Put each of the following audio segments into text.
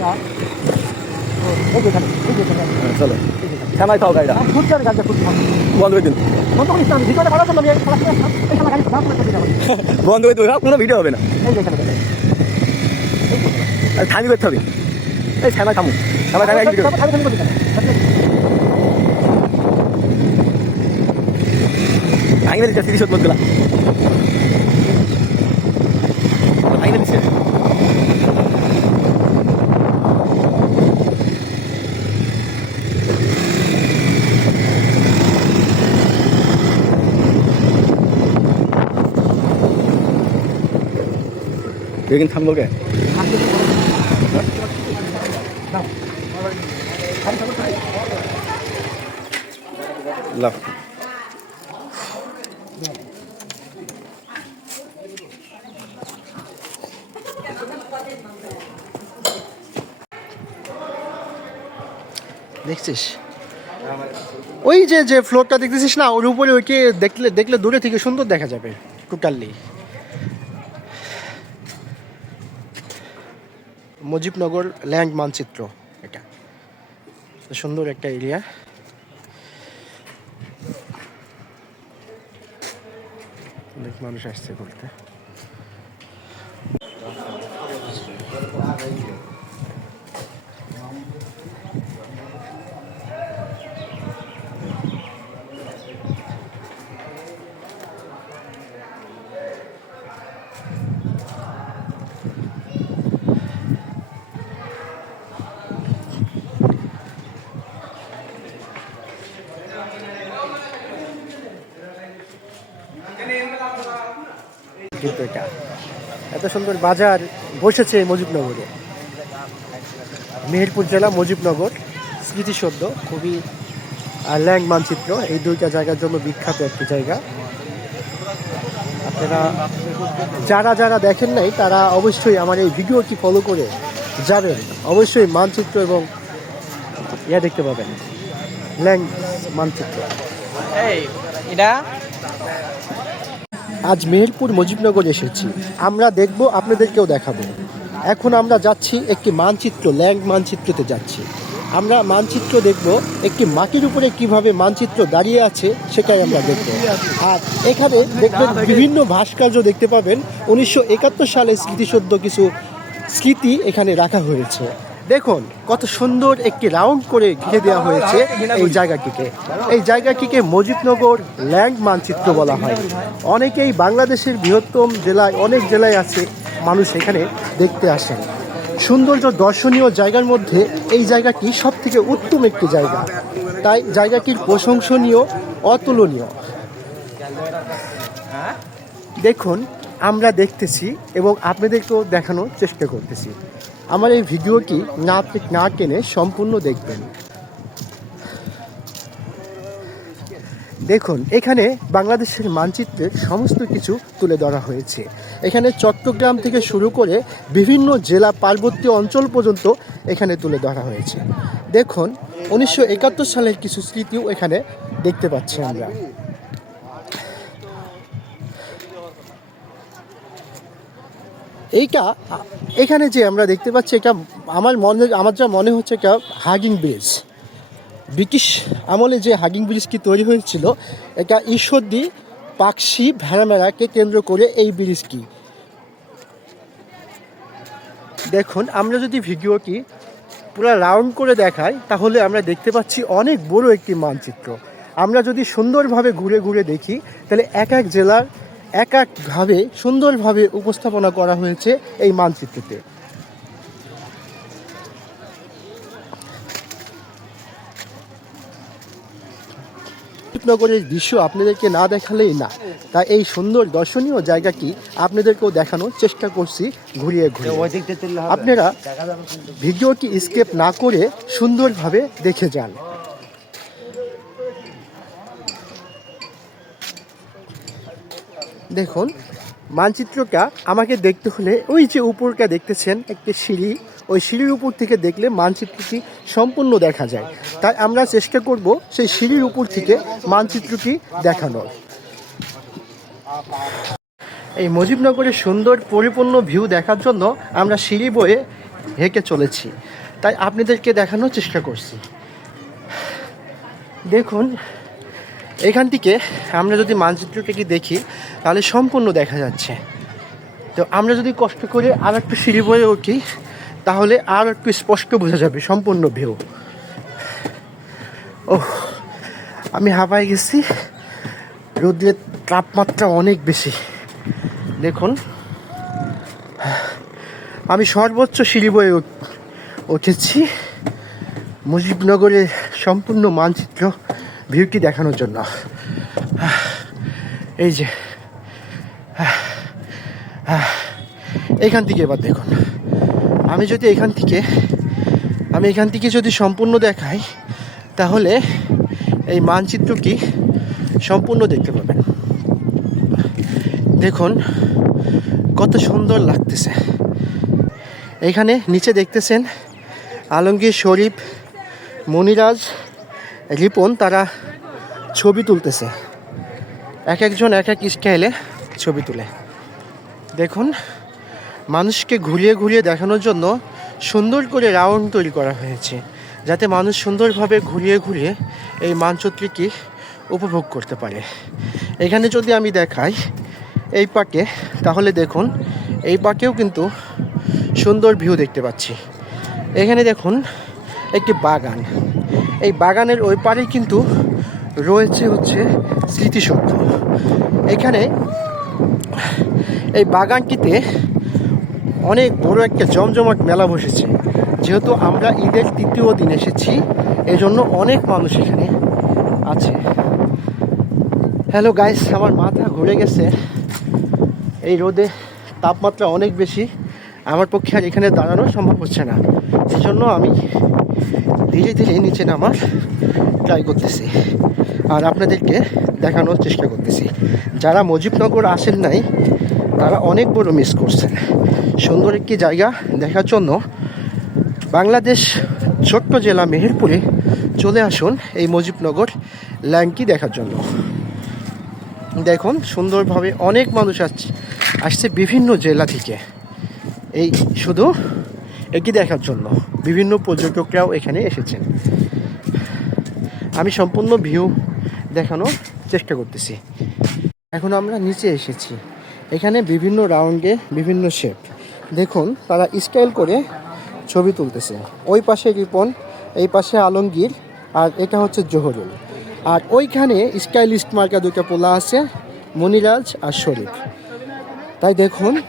ইয়া, যে হ্যাঁ, চলো এই যে এখানে। খাও গাড়িটা আর গাড়িটা। বন্ধ করে বন্ধ। বন্ধ দেবো কোনো ভিডিও হবে না থামি করতে হবে এই থামাই থামু থামাই থামাই ভিডিও তারপর খালি খালি করে দিতে হবে। ভাঙিয়ে দিচ্ছে তিরিশ মধ্যে ভাঙিয়ে দিচ্ছে বেগিন থামলো কে দাও। খালি খালি দিতে হবে। লাভ দেখছিস? ওই যে যে ফ্লোরটা দেখতেছিস না, ওর উপরে ওইকে দেখলে দেখলে দূরে থেকে সুন্দর দেখা যাবে টোটালি মুজিবনগর ল্যান্ড মানচিত্র। এটা। সুন্দর একটা এরিয়া। অনেক মানুষ আসছে ঘুরতে কিন্তু এটা। এত সুন্দর বাজার বসেছে মুজিবনগরে। মেহেরপুর জেলা মুজিবনগর, স্মৃতিসৌধ, খুবই ল্যান্ড মানচিত্র। এই দুইটা জায়গার জন্য বিখ্যাত একটি জায়গা। আপনারা যারা যারা দেখেন নাই, তারা অবশ্যই আমার এই ভিডিওটি ফলো করে যাবেন। অবশ্যই মানচিত্র এবং ইয়া দেখতে পাবেন। ল্যান্ড মানচিত্র। এটা? আজ মেহেরপুর মুজিবনগর এসেছি। আমরা দেখব, আপনাদেরকেও দেখাবো। এখন আমরা যাচ্ছি একটি মানচিত্র, ল্যান্ড মানচিত্রতে যাচ্ছি। আমরা মানচিত্র দেখব, একটি মাটির উপরে কীভাবে মানচিত্র দাঁড়িয়ে আছে, সেটাই আমরা দেখব। আর এখানে দেখবেন বিভিন্ন ভাস্কর্য দেখতে পাবেন। উনিশশো একাত্তর সালে স্মৃতিসৌধ কিছু স্মৃতি এখানে রাখা হয়েছে। দেখুন, কত সুন্দর একটি রাউন্ড করে ঘিরে দেওয়া হয়েছে এই জায়গাটিকে। এই জায়গাটিকে মুজিবনগর ল্যান্ড মানচিত্র বলা হয়। অনেকেই বাংলাদেশের বৃহত্তম জেলায়, অনেক জেলায় আছে, মানুষ এখানে দেখতে আসেন। সৌন্দর্য দর্শনীয় জায়গার মধ্যে এই জায়গাটি সব থেকে উত্তম একটি জায়গা। তাই জায়গাটির প্রশংসনীয়, অতুলনীয়। দেখুন, আমরা দেখতেছি এবং আপনাদেরকেও দেখানোর চেষ্টা করতেছি। আমার এই ভিডিওটি না না টেনে সম্পূর্ণ দেখবেন। দেখুন, এখানে বাংলাদেশের মানচিত্রের সমস্ত কিছু তুলে ধরা হয়েছে। এখানে চট্টগ্রাম থেকে শুরু করে বিভিন্ন জেলা পার্বত্য অঞ্চল পর্যন্ত এখানে তুলে ধরা হয়েছে। দেখুন, উনিশশো একাত্তর সালের কিছু স্মৃতিও এখানে দেখতে পাচ্ছি আমরা। এইটা, এখানে যে আমরা দেখতে পাচ্ছি, এটা আমার মনে, আমার যা মনে হচ্ছে এটা হাগিং ব্রিজ ব্রিটিশ আমলে যে হাগিং ব্রিজটি তৈরি হয়েছিল, এটা ঈশ্বরদী, পাকশি ভেড়ামেড়াকে কেন্দ্র করে এই ব্রিজটি দেখুন, আমরা যদি ভিডিওটি পুরো রাউন্ড করে দেখাই, তাহলে আমরা দেখতে পাচ্ছি অনেক বড় একটি মানচিত্র। আমরা যদি সুন্দরভাবে ঘুরে ঘুরে দেখি, তাহলে এক এক জেলার এক একভাবে সুন্দরভাবে উপস্থাপনা করা হয়েছে এই মানচিত্রতে নগরের দৃশ্য আপনাদেরকে না দেখালেই না তাই এই সুন্দর দর্শনীয় জায়গাটি আপনাদেরকেও দেখানোর চেষ্টা করছি ঘুরিয়ে ঘুরিয়ে। আপনারা ভিডিওটি স্কেপ না করে সুন্দরভাবে দেখে যান। দেখুন, মানচিত্রটা আমাকে দেখতে হলে ওই যে উপরটা দেখতেছেন, একটি সিঁড়ি, ওই সিঁড়ির উপর থেকে দেখলে মানচিত্রটি সম্পূর্ণ দেখা যায়। তাই আমরা চেষ্টা করব সেই সিঁড়ির উপর থেকে মানচিত্রটি দেখানোর। এই মুজিবনগরের সুন্দর পরিপূর্ণ ভিউ দেখার জন্য আমরা সিঁড়ি বয়ে হেঁকে চলেছি। তাই আপনাদেরকে দেখানোর চেষ্টা করছি। দেখুন এখান থেকে আমরা যদি মানচিত্রটাকে দেখি, তাহলে সম্পূর্ণ দেখা যাচ্ছে। তো আমরা যদি কষ্ট করে আর একটু সিঁড়ি বয়ে উঠি, তাহলে আর একটু স্পষ্ট বোঝা যাবে সম্পূর্ণ ভিউ। ও আমি হাঁপাই গেছি। রোদের তাপমাত্রা অনেক বেশি। দেখুন, আমি সর্বোচ্চ সিঁড়ি বয়ে উঠ- উঠেছি। মুজিবনগরের সম্পূর্ণ মানচিত্র ভিউটি দেখানোর জন্য। এই যে, এখান থেকে এবার দেখুন। আমি যদি এখান থেকে, আমি এখান থেকে যদি সম্পূর্ণ দেখাই, তাহলে এই মানচিত্রটি সম্পূর্ণ দেখতে পাবেন। দেখুন, কত সুন্দর লাগতেছে। এখানে নিচে দেখতেছেন আলমগীর শরীফ, মনিরাজ রিপন তারা ছবি তুলতেছে। এক একজন এক এক স্টাইলে ছবি তুলে। দেখুন, মানুষকে ঘুরিয়ে ঘুরিয়ে দেখানোর জন্য সুন্দর করে রাউন্ড তৈরি করা হয়েছে, যাতে মানুষ সুন্দরভাবে ঘুরিয়ে ঘুরিয়ে এই মানচিত্রটি উপভোগ করতে পারে। এখানে যদি আমি দেখাই এই পাকে, তাহলে দেখুন, এই পাকেও কিন্তু সুন্দর ভিউ দেখতে পাচ্ছি। এখানে দেখুন, একটি বাগান। এই বাগানের ওই পারে কিন্তু রয়েছে হচ্ছে স্মৃতিসৌধ। এখানে এই বাগানটিতে অনেক বড় একটা জমজমাট মেলা বসেছে। যেহেতু আমরা ঈদের তৃতীয় দিন এসেছি, এজন্য অনেক মানুষ এখানে আছে। হ্যালো গাইস আমার মাথা ঘুরে গেছে। এই রোদে তাপমাত্রা অনেক বেশি। আমার পক্ষে আর এখানে দাঁড়ানো সম্ভব হচ্ছে না। এই জন্য আমি ধীরে ধীরে নিচে নামার ট্রাই করতেছি। আর আপনাদেরকে দেখানোর চেষ্টা করতেছি। যারা মুজিবনগর আসেন নাই, তারা অনেক বড় মিস করছেন। সুন্দর একটি জায়গা দেখার জন্য বাংলাদেশ ছোট্ট জেলা মেহেরপুরে চলে আসুন এই মুজিবনগর ল্যান্ডটি দেখার জন্য। দেখুন, সুন্দরভাবে অনেক মানুষ আসছে আসছে বিভিন্ন জেলা থেকে। এই শুধু এটি দেখার জন্য বিভিন্ন পর্যটকরাও এখানে এসেছেন। আমি সম্পূর্ণ ভিউ দেখানোর চেষ্টা করতেছি। এখন আমরা নিচে এসেছি। এখানে বিভিন্ন রাউন্ডে বিভিন্ন শেপ। দেখুন, তারা স্টাইল করে ছবি তুলতেছে। ওই পাশে রিপন, এই পাশে আলমগীর, আর এটা হচ্ছে জহরুল। আর ওইখানে স্টাইলিস্ট মার্কা দুটো পোলা আছে, মনিরাজ আর শরীফ। তাই দেখুন,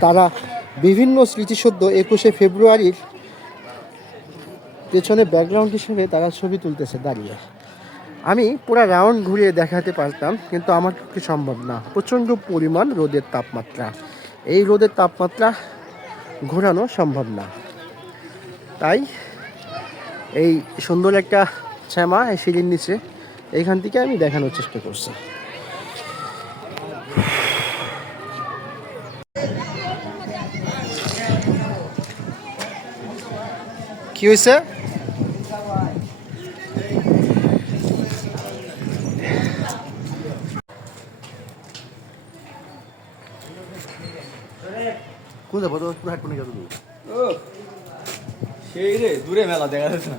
তারা বিভিন্ন স্মৃতিসৌধ একুশে ফেব্রুয়ারির পেছনে ব্যাকগ্রাউন্ড হিসেবে তারা ছবি তুলতেছে দাঁড়িয়ে। আমি পুরো রাউন্ড ঘুরিয়ে দেখাতে পারতাম, কিন্তু আমার পক্ষে সম্ভব না। প্রচণ্ড পরিমাণ রোদের তাপমাত্রা। এই রোদের তাপমাত্রা ঘোরানো সম্ভব না। তাই এই সুন্দর একটা শ্যামা এই সিঁড়ির নিচে এইখান থেকে আমি দেখানোর চেষ্টা করছি। কি হয়েছে? কোন যাব তো পুরো হেডফোনে গেল ও সেই রে দূরে মেলা দেখা যাচ্ছে না।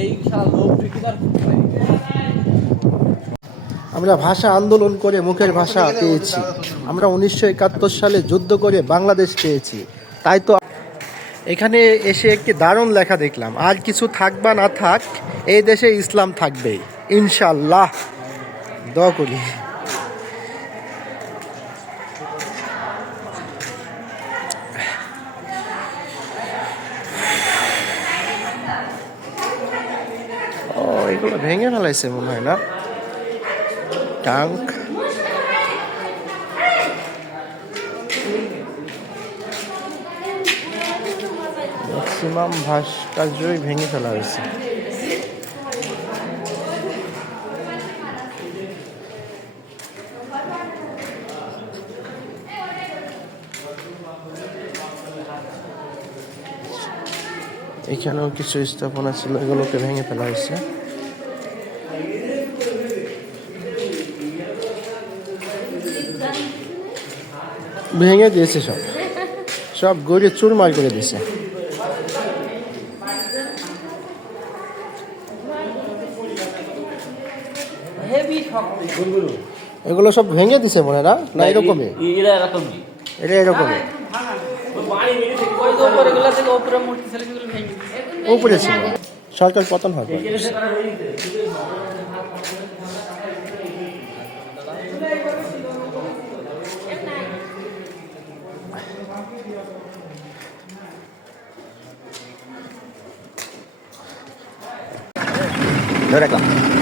এই আমরা ভাষা আন্দোলন করে মুখের ভাষা পেয়েছি। আমরা উনিশশো একাত্তর সালে যুদ্ধ করে বাংলাদেশ পেয়েছি। তাই তো এখানে এসে একটি দারুণ লেখা দেখলাম। আর কিছু থাক বা না থাক, এই দেশে ইসলাম থাকবেই। ইনশাল্লাহ দোয়া করি। ভেঙে ফেলাইছে মনে হয় না? টাঙ্ক ম্যাক্সিমাম ভাস্কর্যই ভেঙে ফেলা হয়েছে। এখানেও কিছু স্থাপনা ছিল, এগুলোকে ভেঙে ফেলা হয়েছে। ভেঙে দিয়েছে সব। সব গড়ে চুরমার করে দিয়েছে। এগুলো সব ভেঙে দিছে মনে হয় না না এরকমই? এরা এরকমই। এটা এরকমই ওই তো উপরে ছিল। সেগুলো ভেঙে দিয়েছে। উপরে ছিল সরকার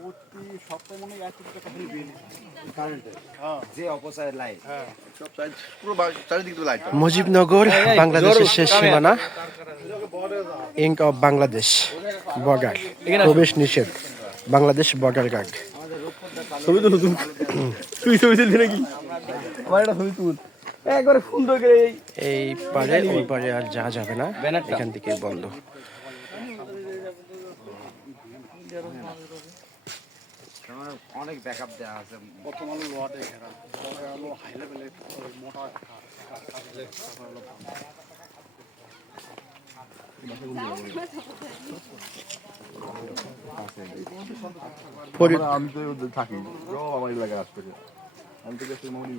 প্রতি সপ্তাহে মনে হয় এক কোটি টাকা খালি বিল যে অপচয়ের চারিদিকে তো লাইট মুজিবনগর বাংলাদেশের শেষ সীমানা। ইঙ্ক অফ বাংলাদেশ বর্ডার প্রবেশ নিষেধ। বাংলাদেশ বর্ডার গার্ড ছবি তুল তুই তুই ছবি তুলবি নাকি? আমার একটা ছবি তুল। একবারে সুন্দর করে এই পারে ওই পারে আর যাওয়া যাবে না। এখান থেকে বন্ধ। অনেক ব্যাকআপ দেওয়া আছে। প্রথম আলো লোহাতে ঘেরা। পরে আলো হাই লেভেলে মোটা আমি তো থাকি। আমার এলাকায় আসতে। আমি তো গেছি মৌনি